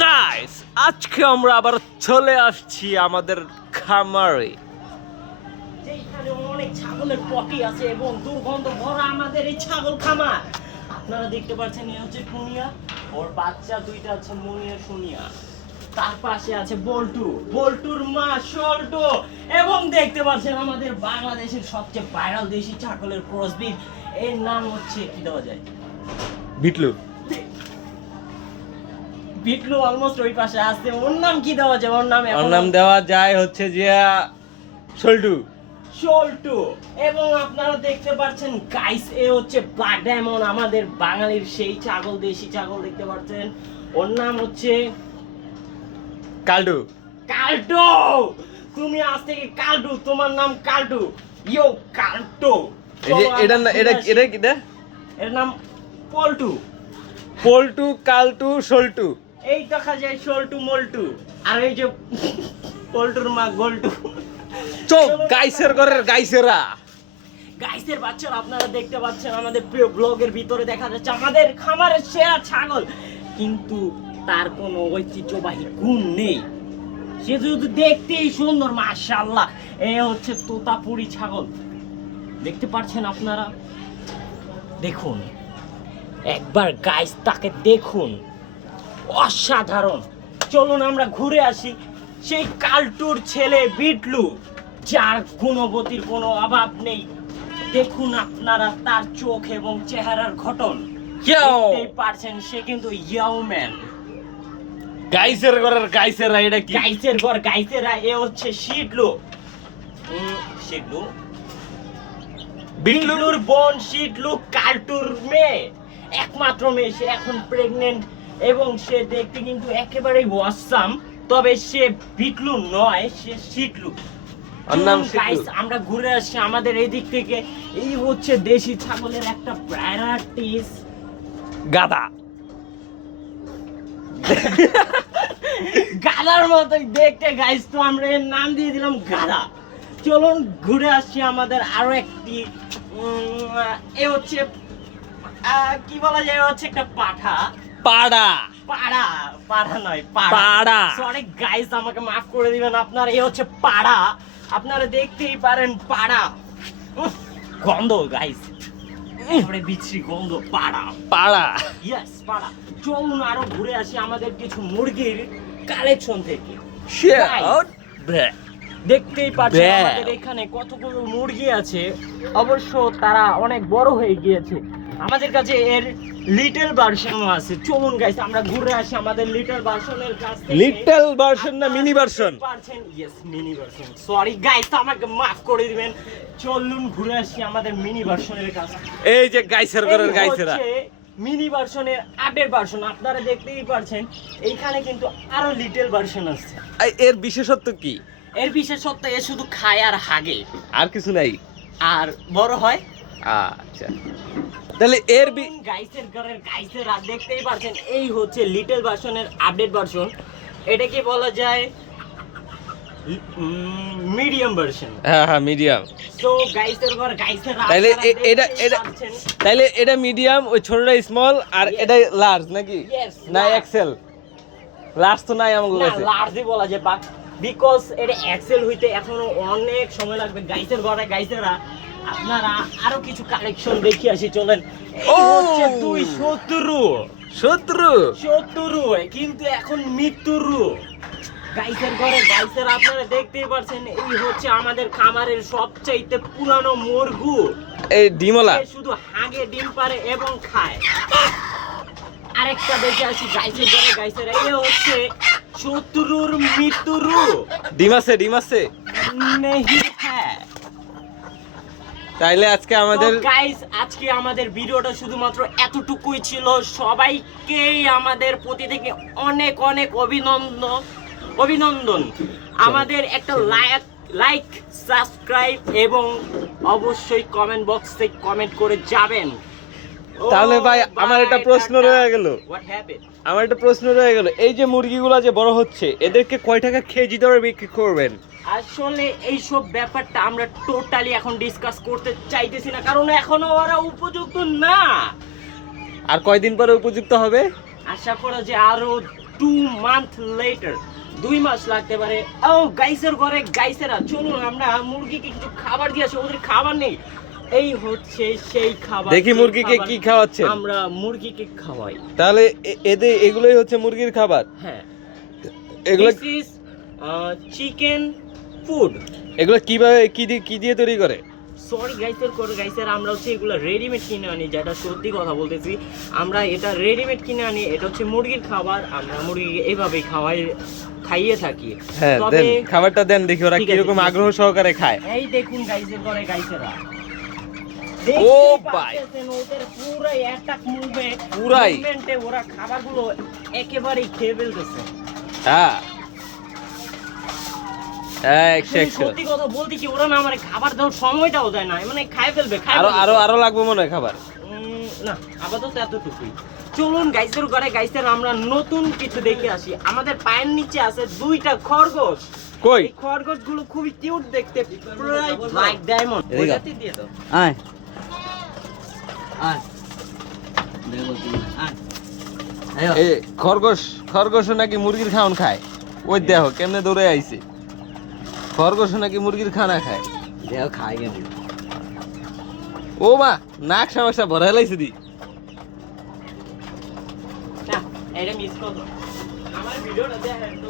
Guys আজকে আমরা আবার চলে আসছি আমাদের খামারে। যেখানে অনেক ছাগলের পটি আছে এবং দুর্গন্ধ ভরা আমাদের এই ছাগল খামার। আপনারা দেখতে পাচ্ছেন এই হচ্ছে কুনিয়া ওর বাচ্চা দুইটা আছে মুনিয়া সুনিয়া। তার পাশে আছে বল্টু। বল্টুর মা সল্টু এবং দেখতে পাচ্ছেন আমাদের বাংলাদেশের সবচেয়ে ভাইরাল দেশি ছাগলের ক্রসবিট এর নাম হচ্ছে কি দেওয়া যায়? বিটলু বিটলু অলমোস্ট ওই পাশে আসছে ওর নাম কি দেওয়া যায়? ওর নাম ওর নাম দেওয়া যায় হচ্ছে যে সল্টু চল্টু এবং আপনারা দেখতে পাচ্ছেন গাইস এ হচ্ছে ব্ল্যাক ডায়মন্ড আমাদের বাঙালির সেই ছাগল দেশি ছাগল দেখতে পাচ্ছেন। ওর নাম হচ্ছে কাল্টু। কাল্টু! তুমি আজ থেকে কাল্টু তোমার নাম কাল্টু। ইয়ো কাল্টু। এটা এটা এটা কি দে? এর নাম পল্টু। পল্টু কালটু সল্টু এই দেখা যায় সল্টু মল্টু। আর এই যে পল্টুর মা গোল্টু। চোখ গাইসের ঘরের গাইসেরা। গাইসের বাচ্চারা আপনারা দেখতে পাচ্ছেন আমাদের প্রিয় ব্লগের ভিতরে দেখা যাচ্ছে আমাদের খামারের সেরা ছাগল। কিন্তু তার কোনো ঐতিহ্যবাহী গুণ নেই। সে শুধু দেখতেই সুন্দর মাশাআল্লাহ এ হচ্ছে তোতাপুরি ছাগল। দেখতে পাচ্ছেন আপনারা? দেখুন। একবার গাইস তাকে দেখুন। অসাধারণ। চলুন আমরা ঘুরে আসি সেই কালটুর ছেলে বিটলু যার গুণবতীর কোনো অভাব নেই। দেখুন আপনারা তার চোখ এবং চেহারার ঘটন। পারছেন সে কিন্তু ইয়াওম্যান গাইসের ঘরের গাইসেরা এটা কি? গাইসের ঘর গাইসেরা এ হচ্ছে শিটলু। শিটলু? বিটলু বিটলুর বোন শিটলু কালটুর মেয়ে। একমাত্র মেয়ে সে এখন প্রেগনেন্ট এবং সে দেখতে কিন্তু একেবারেই ওয়াসাম তবে সে বিটলু নয় সে শিটলু। আমরা ঘুরে আসছি আমাদের এই দিক থেকে। এই হচ্ছে দেশি ছাগলের একটা প্রায়োরিটিস গাদা। গাধার মতোই দেখতে গাইস তো আমরা এর নাম দিয়ে দিলাম গাদা। চলুন ঘুরে আসছি আমাদের আরও একটি উম, এ হচ্ছে আহ, কি বলা যায় হচ্ছে একটা পাঠা। পাড়া। পাড়া পাড়া নয় পাড়া। গাইস আমাকে মাফ করে দিবেন আপনারা এ হচ্ছে পাড়া। আপনারা দেখতেই পারেন পাড়া। গন্ধ গাইস এবারে বিচ্ছিরি গন্ধ পাড়া। পাড়া। ইয়েস পাড়া। চলুন আরও ঘুরে আসি আমাদের কিছু মুরগির কালেকশন থেকে. দেখতেই পাচ্ছেন আমাদের এখানে কতগুলো মুরগি আছে। অবশ্য তারা অনেক বড় হয়ে গিয়েছে। আমাদের কাছে এর লিটল ভার্সনও আছে। চলুন গাইস আমরা ঘুরে আসি আমাদের লিটল ভার্সনের কাছ থেকে। লিটল ভার্সন না মিনি ভার্সন পারছেন yes mini version sorry guys আমাকে মাফ করে দিবেন। চলুন ঘুরে আসি আমাদের মিনি ভার্সনের কাছে এই যে গাইসের ঘরের গাইসেরা। মিনি ভার্সনের আপডেট ভার্সন আপনারা দেখতেই পারছেন এইখানে কিন্তু আরও লিটল ভার্সন আছে। এর বিশেষত্ব কি? এর বিশেষত্ব এ শুধু খায় আর হাগে। আর কিছু নাই? আর বড় হয়? আচ্ছা। তাহলে এর বি গাইসের ঘরের গাইসের আর দেখতেই পারছেন এই হচ্ছে লিটল ভার্সনের আপডেট ভার্সন এটাকে বলা যায়? মিডিয়াম ভার্সন হ্যাঁ হ্যাঁ মিডিয়াম সো গাইসের ঘর গাইসের তাইলে এ- এটা- এটা- তাইলে এটা মিডিয়াম ওই ছোটটা স্মল আর এটা লার্জ নাকি? না এক্সেল লার্জ তো নাই আমার কাছে। লার্জই বলা যায় বিকজ এটা এক্সেল হইতে এখনও অনেক সময় লাগবে। গাইসের ঘরে গাইসেরা আপনারা আরও কিছু কালেকশন দেখি আসি চলেন! হচ্ছে দুই শত্রু। শত্রু? শত্রু কিন্তু এখন মৃত্যুরু গাইসের ঘরে গাইসের আপনারা দেখতেই পারছেন এই হচ্ছে আমাদের খামারের সবচাইতে পুরানো মুরগু। এই ডিমলা শুধু হাগে ডিম পারে এবং খায়। আরেকটা দেখে আসি গাইসের ঘরে গাইসের এই হচ্ছে শত্রুর মৃত্যুরু ডিম আছে ডিম আছে। নেহি তাইলে আজকে আমাদের গাইস আজকে আমাদের ভিডিওটা শুধুমাত্র এতটুকুই ছিল। সবাইকেই আমাদের প্রতি থেকে অনেক অনেক অভিনন্দন। অভিনন্দন আমাদের একটা লাইক লাইক সাবস্ক্রাইব এবং অবশ্যই কমেন্ট বক্সে কমেন্ট করে যাবেন। তাহলে ভাই, আমার একটা প্রশ্ন রয়ে গেল। আমার একটা প্রশ্ন রয়ে গেল। এই যে মুরগিগুলো যে বড় হচ্ছে এদেরকে কয় টাকা কেজি দরে বিক্রি করবেন? আসলে এইসব ব্যাপারটা আমরা টোটালি এখন ডিসকাস করতে চাইতেছি না কারণ এখনও ওরা উপযুক্ত না। আর কয়দিন পরে উপযুক্ত হবে? আশা করা যে আরও টু মান্থ লেটার দুই মাস লাগতে পারে। ও গাইসের ঘরে গাইসেরা চলুন আমরা মুরগিকে কিছু খাবার দিয়ে আসি ওদের খাবার নেই। এই হচ্ছে সেই খাবার দেখি মুরগিকে কি খাওয়াচ্ছেন। আমরা মুরগিকে খাওয়াই। তাহলে এদের এগুলোই হচ্ছে মুরগির খাবার? হ্যাঁ। এগুলো চিকেন ফুড এগুলো কীভাবে কি দিয়ে কি দিয়ে তৈরি করে? সরি গাইসের করে গাইসের আমরা হচ্ছে এগুলো রেডিমেড কিনে আনি যেটা সত্যি কথা বলতেছি। আমরা এটা রেডিমেড কিনে আনি এটা হচ্ছে মুরগির খাবার আমরা মুরগিকে এইভাবেই খাওয়াই খাইয়ে থাকি। হ্যাঁ খাবারটা দেন দেখি ওরা কীরকম আগ্রহ সহকারে খায়। এই দেখুন গাইসের করে গাইসেরা ও ভাই। ওদের পুরাই অ্যাটাক মুভমেন্ট পুরাই। মুভমেন্টে ওরা খাবারগুলো একেবারেই খেয়ে ফেলতেছে। হ্যাঁ। হ্যাঁ একশো তুমি একশো। সত্যি কথা বলতে কি ওরা না আমার খাবার দেওয়ার সময়টাও দেয় না। মানে খাই ফেলবে আরও আরও আরও লাগবে মনে হয় খাবার। না আপাতত এতটুকুই। চলুন গাইসের ঘরে গাইসের আমরা নতুন কিছু দেখে আসি। আমাদের পায়ের নিচে আছে দুইটা খরগোশ। কই? খরগোশগুলো খুবই কিউট দেখতে প্রায় লাইক ডায়মন্ড দিয়ে দাও। আয়। এই খরগোশ খরগোশ নাকি মুরগির খাওন খায়। ওই দেখো কেমনে দৌড়ে আইছে। খরগোশ নাকি মুরগির খানা খায়। দেখো খাই কেন ও মা নাক সমস্যা ভরা লাইছে দি। না এটা মিস করো আমার ভিডিওটা দেখেন তো।